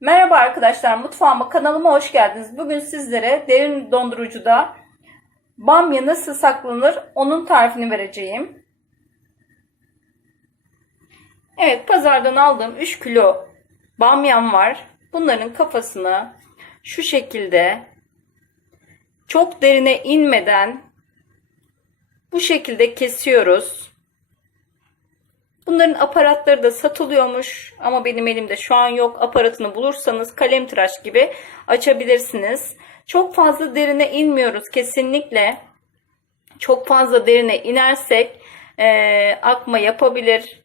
Merhaba arkadaşlar, mutfağıma, kanalıma hoş geldiniz. Bugün sizlere derin dondurucuda bamya nasıl saklanır onun tarifini vereceğim. Evet, pazardan aldığım 3 kilo bamyam var. Bunların kafasını şu şekilde çok derine inmeden bu şekilde kesiyoruz. Bunların aparatları da satılıyormuş ama benim elimde şu an yok. Aparatını bulursanız kalemtıraş gibi açabilirsiniz. Çok fazla derine inmiyoruz kesinlikle. Çok fazla derine inersek akma yapabilir.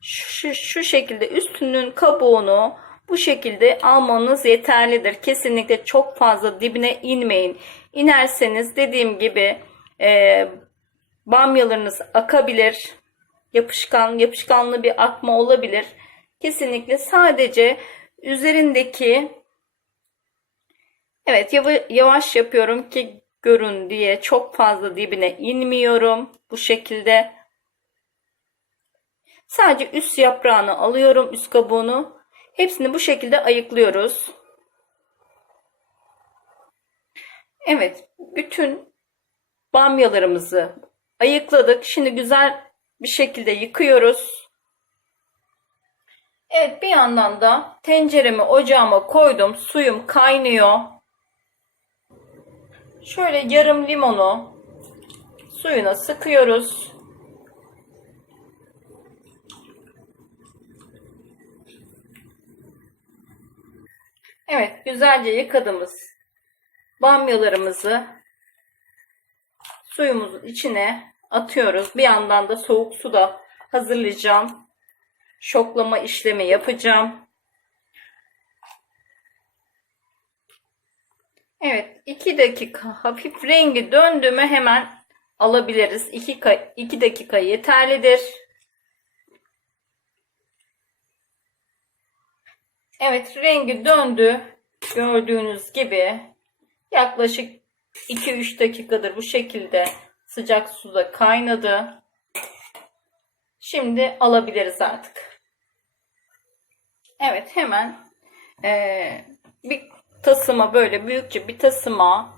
Şu şekilde üstünün kabuğunu bu şekilde almanız yeterlidir. Kesinlikle çok fazla dibine inmeyin. İnerseniz dediğim gibi bamyalarınız akabilir. Yapışkanlı bir akma olabilir. Kesinlikle sadece üzerindeki, evet, yavaş yapıyorum ki görün diye, çok fazla dibine inmiyorum. Bu şekilde sadece üst yaprağını alıyorum, üst kabuğunu. Hepsini bu şekilde ayıklıyoruz. Evet, bütün bamyalarımızı ayıkladık. Şimdi güzel bir şekilde yıkıyoruz. Evet, bir yandan da tenceremi ocağıma koydum. Suyum kaynıyor. Şöyle yarım limonu suyuna sıkıyoruz. Evet, güzelce yıkadığımız bamyalarımızı suyumuzun içine atıyoruz. Bir yandan da soğuk su da hazırlayacağım. Şoklama işlemi yapacağım. Evet, 2 dakika hafif rengi döndü mü hemen alabiliriz. 2 dakika yeterlidir. Evet, rengi döndü. Gördüğünüz gibi yaklaşık 2-3 dakikadır bu şekilde sıcak suda kaynadı. Şimdi alabiliriz artık. Evet, hemen bir tasıma, böyle büyükçe bir tasıma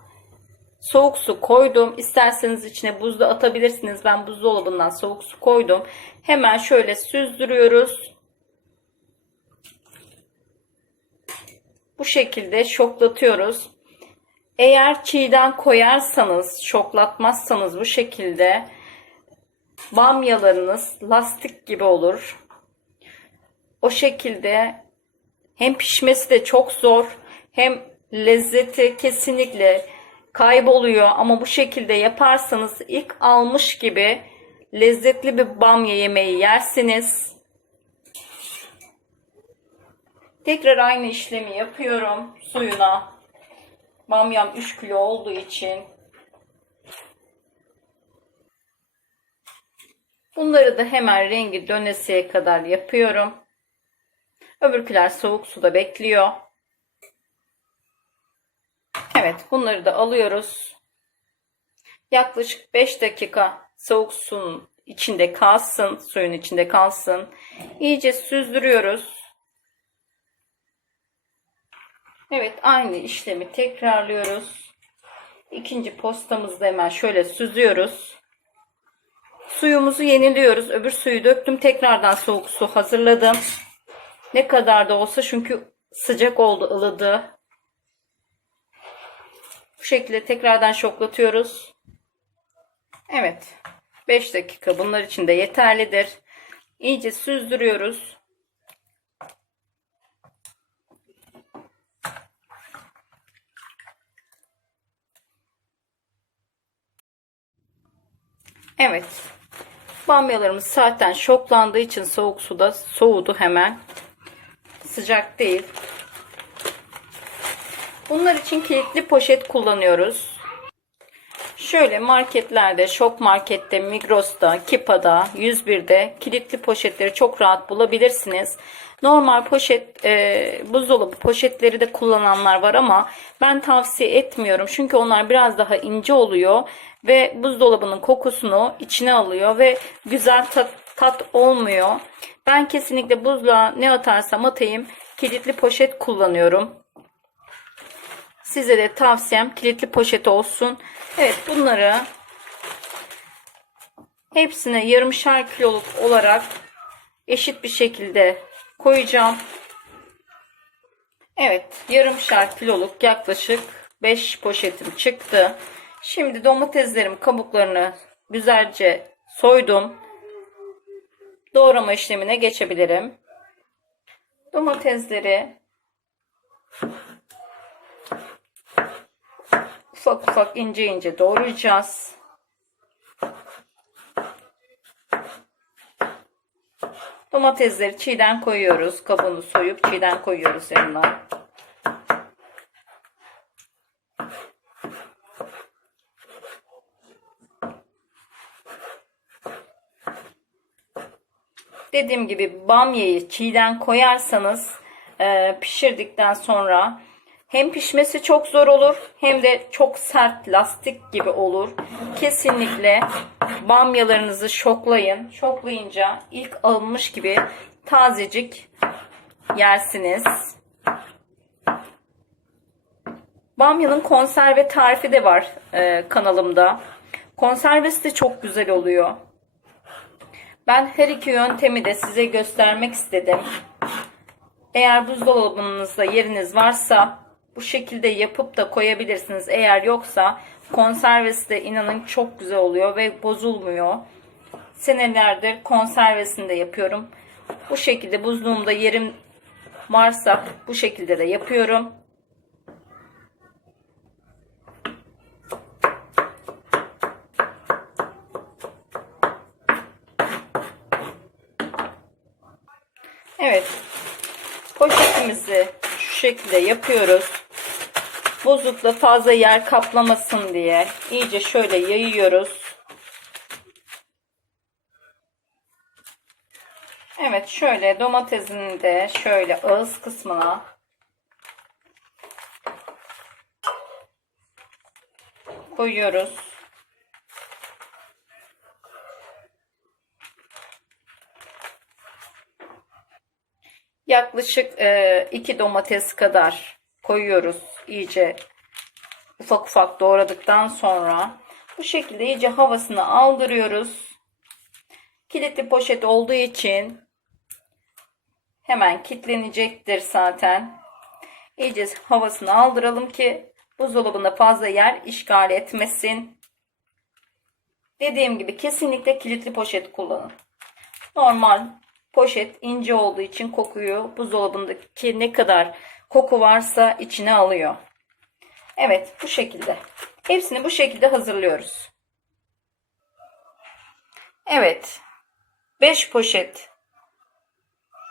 soğuk su koydum. İsterseniz içine buz da atabilirsiniz. Ben buzdolabından soğuk su koydum. Hemen şöyle süzdürüyoruz. Bu şekilde şoklatıyoruz. Eğer çiğden koyarsanız, şoklatmazsanız bu şekilde bamyalarınız lastik gibi olur. O şekilde hem pişmesi de çok zor, hem lezzeti kesinlikle kayboluyor. Ama bu şekilde yaparsanız ilk almış gibi lezzetli bir bamya yemeği yersiniz. Tekrar aynı işlemi yapıyorum suyuna. Bamyam 3 kilo olduğu için. Bunları da hemen rengi dönesiye kadar yapıyorum. Öbürküler soğuk suda bekliyor. Evet, bunları da alıyoruz. Yaklaşık 5 dakika soğuk suyun içinde kalsın, suyun içinde kalsın. İyice süzdürüyoruz. Evet, aynı işlemi tekrarlıyoruz. İkinci postamızda hemen şöyle süzüyoruz. Suyumuzu yeniliyoruz. Öbür suyu döktüm. Tekrardan soğuk su hazırladım. Ne kadar da olsa, çünkü sıcak oldu, ılıdı. Bu şekilde tekrardan şoklatıyoruz. Evet. 5 dakika bunlar için de yeterlidir. İyice süzdürüyoruz. Evet. Bamyalarımız zaten şoklandığı için soğuk suda soğudu hemen. Sıcak değil. Bunlar için kilitli poşet kullanıyoruz. Şöyle marketlerde, Şok Market'te, Migros'ta, Kipa'da, 101'de kilitli poşetleri çok rahat bulabilirsiniz. Normal poşet, buzdolabı poşetleri de kullananlar var ama ben tavsiye etmiyorum. Çünkü onlar biraz daha ince oluyor ve buzdolabının kokusunu içine alıyor ve güzel tat olmuyor. Ben kesinlikle buzluğa ne atarsam atayım kilitli poşet kullanıyorum. Size de tavsiyem kilitli poşet olsun. Evet, bunları hepsine yarımşar kiloluk olarak eşit bir şekilde koyacağım. Evet, yarımşar kiloluk yaklaşık 5 poşetim çıktı. Şimdi domateslerim kabuklarını güzelce soydum. Doğrama işlemine geçebilirim. Domatesleri ufak ufak ince ince doğrayacağız. Domatesleri çiğden koyuyoruz. Kabuğunu soyup çiğden koyuyoruz yanına. Dediğim gibi bamyayı çiğden koyarsanız pişirdikten sonra hem pişmesi çok zor olur hem de çok sert lastik gibi olur. Kesinlikle bamyalarınızı şoklayın. Şoklayınca ilk alınmış gibi tazecik yersiniz. Bamyanın konserve tarifi de var kanalımda. Konservesi de çok güzel oluyor. Ben her iki yöntemi de size göstermek istedim. Eğer buzdolabınızda yeriniz varsa bu şekilde yapıp da koyabilirsiniz. Eğer yoksa konservesi de inanın çok güzel oluyor ve bozulmuyor. Senelerdir konservesini de yapıyorum. Bu şekilde buzluğumda yerim varsa bu şekilde de yapıyorum. Evet. Poşetimizi şu şekilde yapıyoruz. Buzlukta fazla yer kaplamasın diye iyice şöyle yayıyoruz. Evet, şöyle domatesini de şöyle ağız kısmına koyuyoruz. Yaklaşık 2 domates kadar koyuyoruz. İyice ufak ufak doğradıktan sonra bu şekilde iyice havasını aldırıyoruz. Kilitli poşet olduğu için hemen kilitlenecektir zaten. İyice havasını aldıralım ki buzdolabında fazla yer işgal etmesin. Dediğim gibi kesinlikle kilitli poşet kullanın. Normal poşet ince olduğu için kokuyu buzdolabındaki ne kadar koku varsa içine alıyor. Evet, bu şekilde. Hepsini bu şekilde hazırlıyoruz. Evet. 5 poşet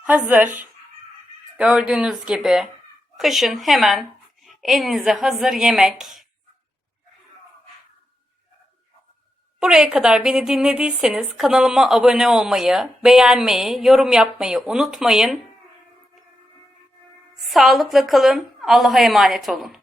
hazır. Gördüğünüz gibi kışın hemen elinize hazır yemek. Buraya kadar beni dinlediyseniz kanalıma abone olmayı, beğenmeyi, yorum yapmayı unutmayın. Sağlıkla kalın. Allah'a emanet olun.